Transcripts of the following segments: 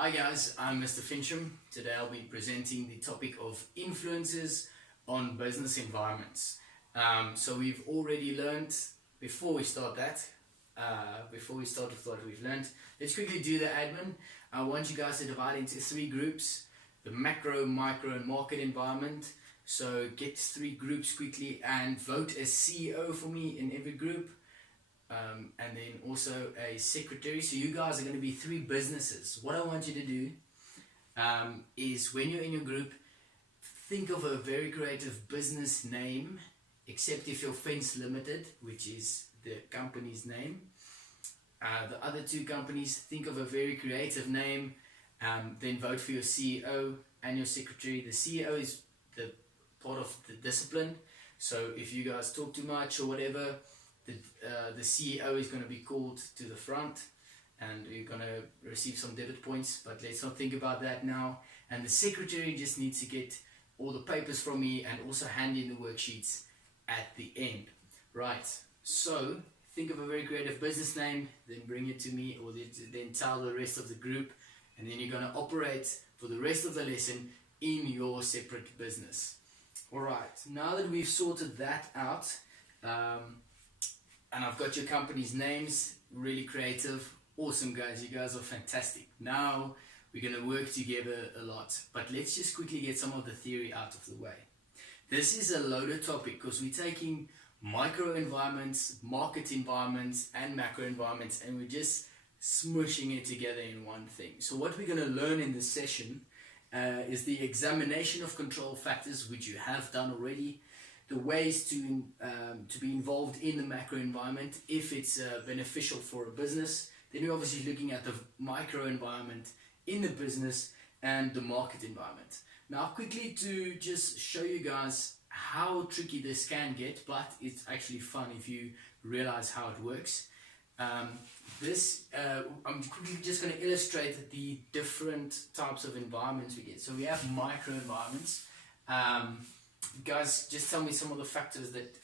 Hi guys, I'm Mr. Fincham. Today I'll be presenting the topic of influences on business environments. So we've already learned, before we start with what we've learned, let's quickly do the admin. I want you guys to divide into three groups: the macro, micro and market environment. So get three groups quickly and vote a CEO for me in every group. And then also a secretary. So you guys are going to be three businesses. What I want you to do is, when you're in your group, think of a very creative business name, except if you're Fence Limited, which is the company's name. The other two companies, think of a very creative name, then vote for your CEO and your secretary. The CEO is the part of the discipline, so if you guys talk too much or whatever, the CEO is going to be called to the front and you're going to receive some debit points, but let's not think about that now. And the secretary just needs to get all the papers from me and also hand in the worksheets at the end. Right, so think of a very creative business name, then bring it to me, or then tell the rest of the group, and then you're going to operate for the rest of the lesson in your separate business. Alright, now that we've sorted that out, and I've got your company's names, really creative, awesome guys, you guys are fantastic. Now we're going to work together a lot, but let's just quickly get some of the theory out of the way. This is a loaded topic because we're taking micro environments, market environments and macro environments, and we're just smushing it together in one thing. So what we're going to learn in this session is the examination of control factors, which you have done already, the ways to be involved in the macro environment if it's beneficial for a business. Then we're obviously looking at the micro environment in the business and the market environment. Now quickly, to just show you guys how tricky this can get, but it's actually fun if you realize how it works. I'm quickly just going to illustrate the different types of environments we get. So we have micro environments. Guys, just tell me some of the factors that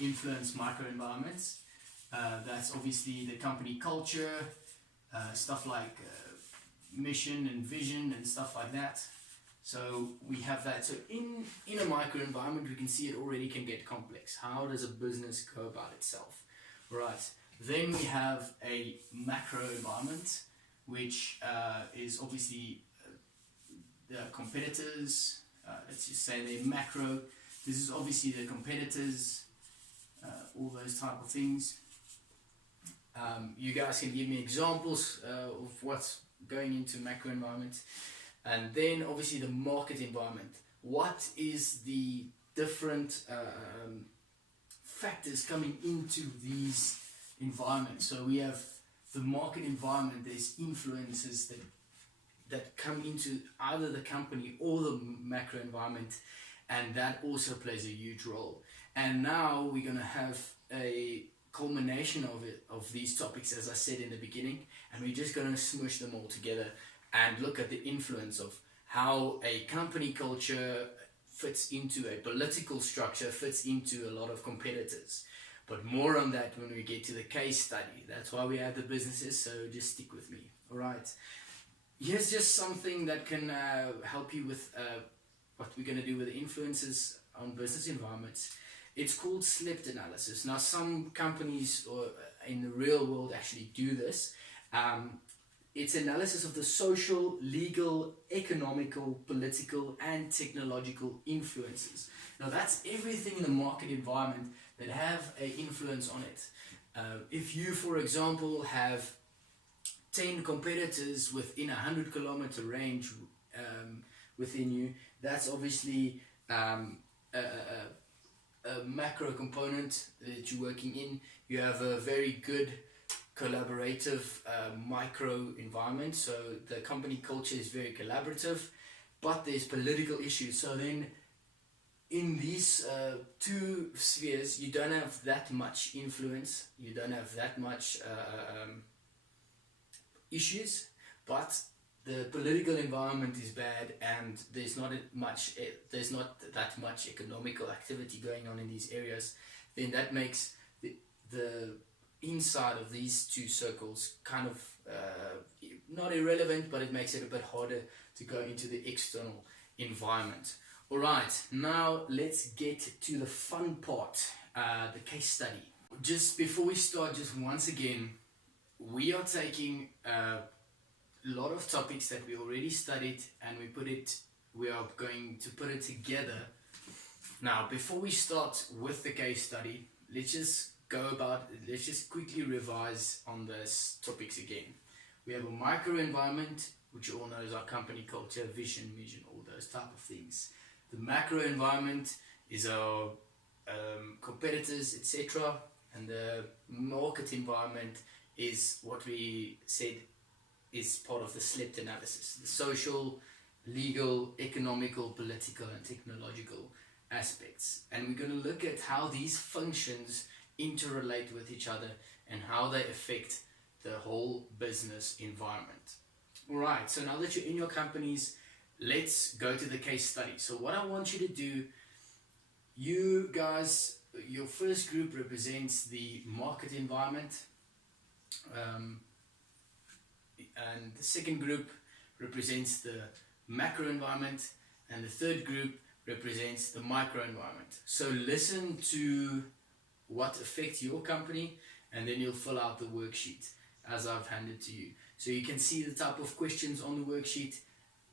influence micro environments. That's obviously the company culture, stuff like mission and vision and stuff like that. So we have that. So in a micro environment, we can see it already can get complex. How does a business go about itself? Right. Then we have a macro environment, which is obviously the competitors. Let's just say they're macro. This is obviously the competitors, all those type of things. You guys can give me examples of what's going into macro environment. And then obviously the market environment. What is the different factors coming into these environments? So we have the market environment. There's influences that come into either the company or the macro environment, and that also plays a huge role. And now we're going to have a culmination of these topics, as I said in the beginning, and we're just going to smush them all together and look at the influence of how a company culture fits into a political structure, fits into a lot of competitors. But more on that when we get to the case study. That's why we have the businesses, so just stick with me. Alright. Here's just something that can help you with what we're going to do with the influences on business environments. It's called SLEPT analysis. Now, some companies or in the real world actually do this. It's analysis of the social, legal, economical, political, and technological influences. Now, that's everything in the market environment that have an influence on it. If you, for example, have 10 competitors within a 100-kilometer range within you, that's obviously a macro component that you're working in. You have a very good collaborative micro environment, so the company culture is very collaborative, but there's political issues. So then in these two spheres, you don't have that much influence, you don't have that much issues, but the political environment is bad and there's not that much economical activity going on in these areas. Then that makes the inside of these two circles kind of not irrelevant, but it makes it a bit harder to go into the external environment. Alright, now let's get to the fun part, the case study. Just before we start, just once again, we are taking a lot of topics that we already studied and we are going to put it together. Now, before we start with the case study, let's just quickly revise on these topics again. We have a microenvironment, which you all know is our company culture, vision, mission, all those type of things. The macro environment is our competitors, etc. And the market environment is what we said is part of the SLEPT analysis. The social, legal, economical, political and technological aspects. And we're going to look at how these functions interrelate with each other and how they affect the whole business environment. Alright, so now that you're in your companies, let's go to the case study. So what I want you to do, you guys, your first group represents the market environment, and the second group represents the macro environment, and the third group represents the micro environment. So listen to what affects your company, and then you'll fill out the worksheet as I've handed to you. So you can see the type of questions on the worksheet,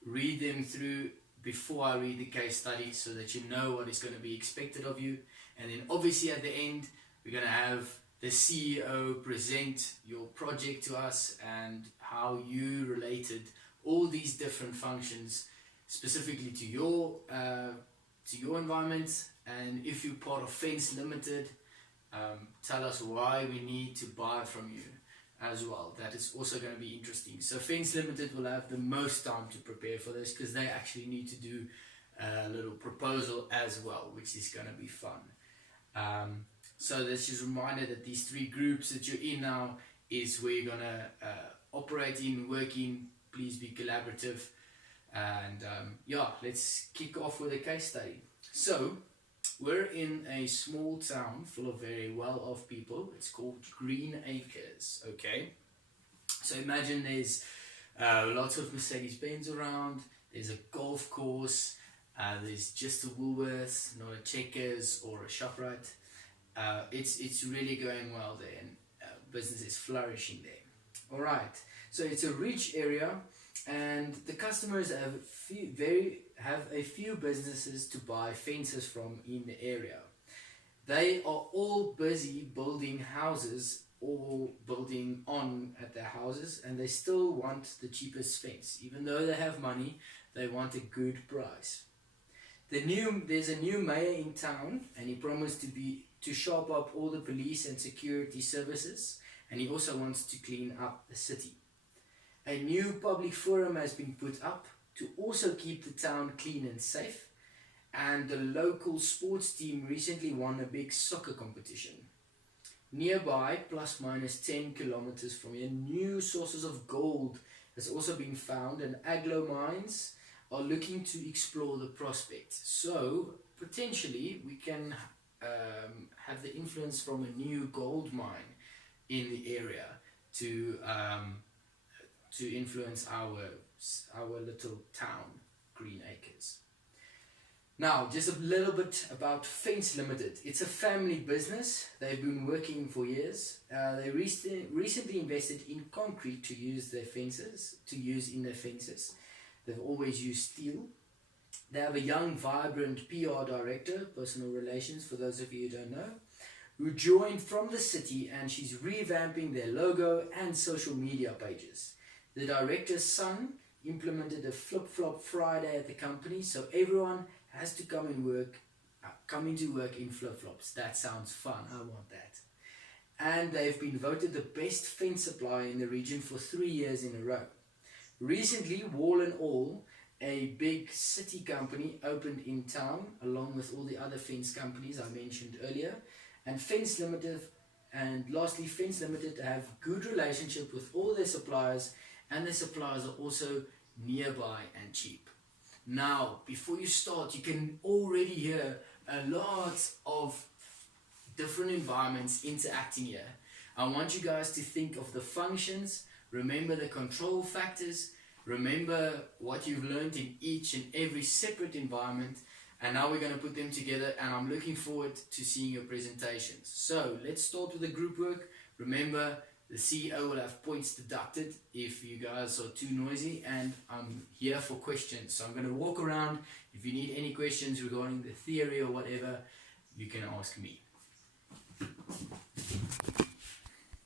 read them through before I read the case study so that you know what is going to be expected of you. And then obviously at the end, we're going to have the CEO present your project to us and how you related all these different functions specifically to your environment. And if you're part of Fence Limited, tell us why we need to buy from you as well. That is also going to be interesting. So Fence Limited will have the most time to prepare for this because they actually need to do a little proposal as well, which is going to be fun. So that's just a reminder that these three groups that you're in now is where you're going to operate in, work in. Please be collaborative. And yeah, let's kick off with a case study. So we're in a small town full of very well-off people. It's called Green Acres, okay? So imagine there's lots of Mercedes-Benz around, there's a golf course, there's just a Woolworths, not a Checkers or a ShopRite. It's really going well there, and business is flourishing there. Alright, so it's a rich area, and the customers have a few businesses to buy fences from in the area. They are all busy building houses or building on at their houses, and they still want the cheapest fence. Even though they have money, they want a good price. There's a new mayor in town, and he promised to sharp up all the police and security services, and he also wants to clean up the city. A new public forum has been put up to also keep the town clean and safe, and the local sports team recently won a big soccer competition. Nearby, plus minus 10 kilometers from here, new sources of gold has also been found, and Aglo mines are looking to explore the prospect. So potentially we can have the influence from a new gold mine in the area to influence our little town, Green Acres. Now, just a little bit about Fence Limited. It's a family business. They've been working for years. They recently invested in concrete to use in their fences. They've always used steel. They have a young, vibrant PR director, personal relations, for those of you who don't know, who joined from the city, and she's revamping their logo and social media pages. The director's son implemented a flip-flop Friday at the company, so everyone has to come into work in flip-flops. That sounds fun. I want that. And they've been voted the best fence supplier in the region for 3 years in a row. Recently, Wall and All, a big city company, opened in town along with all the other fence companies I mentioned earlier. And Fence Limited, and lastly, Fence Limited have good relationship with all their suppliers, and their suppliers are also nearby and cheap. Now, before you start, you can already hear a lot of different environments interacting here. I want you guys to think of the functions remember the control factors, remember what you've learned in each and every separate environment, and now we're going to put them together, and I'm looking forward to seeing your presentations. So let's start with the group work. Remember, the CEO will have points deducted if you guys are too noisy, and I'm here for questions. So I'm going to walk around. If you need any questions regarding the theory or whatever, you can ask me.